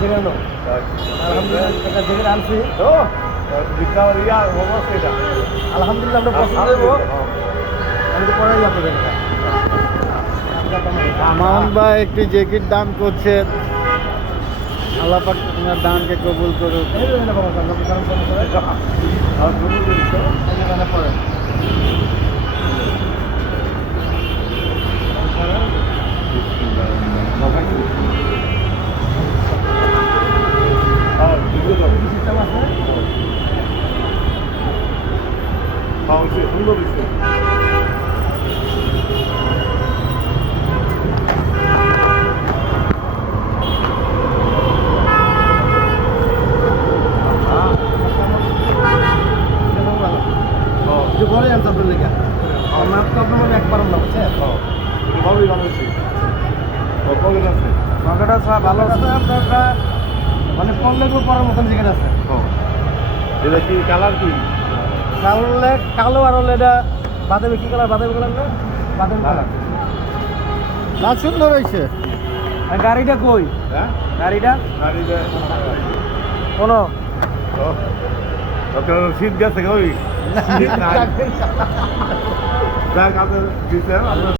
যেখানে আলহামদুলিল্লাহ একটা যেখানে আনছি তো আলহামদুলিল্লাহ আমরা পছন্দ দেবো আমি তো পরে যাবো আমান ভাই একটি জ্যাকেট দান করছেন। আল্লাহ পাক আপনার দানকে কবুল করুক। পরে সিস্টেম আছে সুন্দর হয়েছে। যে বড় আনসার আপনার লেখা আমার তো আপনার মধ্যে একবার না বুঝছেন ভালোই বানাইছি। কলেজ আছে। মার্কেটটা সব ভালো আছে আপনারা মানে পড়লে পড়ার মতন জায়গা আছে এটা কি কালার কি? কালো কালো আর হলে এটা বাদামি কি কালার বাদামি কালার না বাদামি কালার না সুন্দর হয়েছে। আর গাড়িটা কই হ্যাঁ গাড়িটা গাড়িটা কোনো শীত গেছে ওই শীত নাই। যাক আপনার দিতে